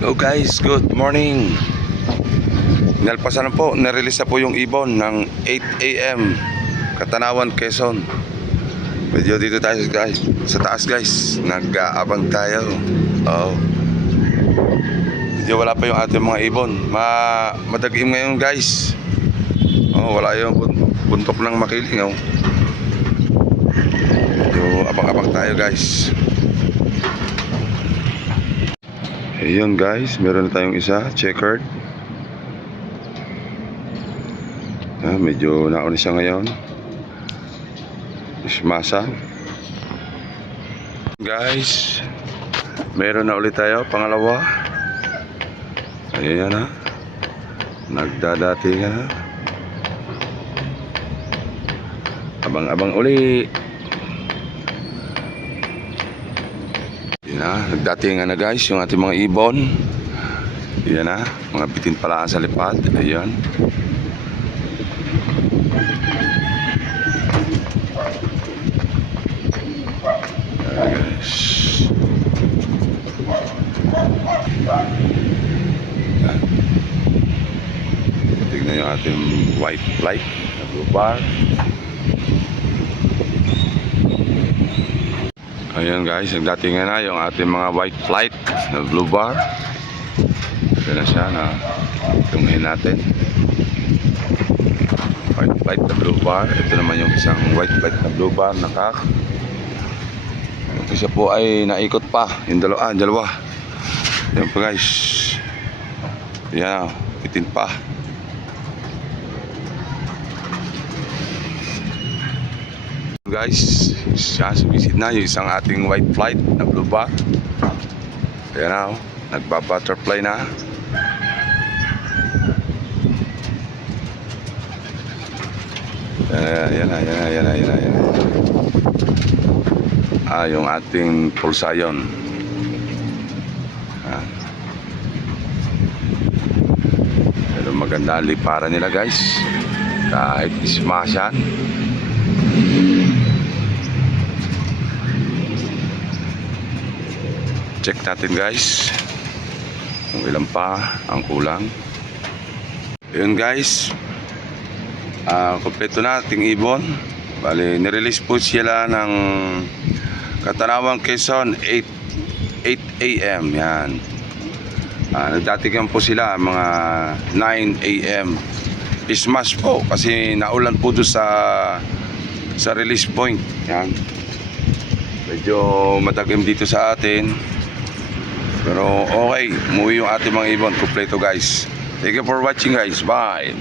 Hello guys, good morning. Nalpasan na po, narelease na po yung ibon ng 8 AM Katanawan, Quezon. Medyo dito tayo guys, sa taas guys. Nag-aabang tayo. Medyo wala pa yung ating mga ibon. Madagim ngayon guys. Wala yung buntok ng makiling. Medyo abang-abang tayo guys. Ayun guys, meron na tayong isa, checkered. Medyo nauna siya ngayon. Ismasa. Guys, meron na ulit tayo, pangalawa. Ayan na. Nagdadati na. Abang-abang uli. Nagdatingan na guys yung ating mga ibon. Yan na, mga bitin pala sa lipad. Ayan. Guys. Tignan yung ating white flight na blue bar. Ayan guys, nagdatingan na yung ating mga white flight na blue bar. Ito na siya na tunghin natin. White flight na blue bar. Ito naman yung isang white flight na blue bar na kak. Yung isa po ay naikot pa. Yung dalawa. Ayan po guys. Ayan, pitin pa. Guys, sumisid na yung isang ating white flight na blue bar. Ayan na, nagba-butterfly na. Ayan na. Yung ating pulsayon. Pero maganda ang liparan nila guys. Kahit ismasyan. Check natin guys kung ilan pa ang kulang. Yun guys, kompleto na ating ibon. Bali, nirelease po sila ng Katanawan, Quezon 8 AM. Yan. Nagdatigan po sila mga 9 AM. Ismas po kasi naulan po doon sa release point. Yan. Medyo matagim dito sa atin. Pero okay, umuwi yung ating mga ibon. Kompleto guys. Thank you for watching guys. Bye.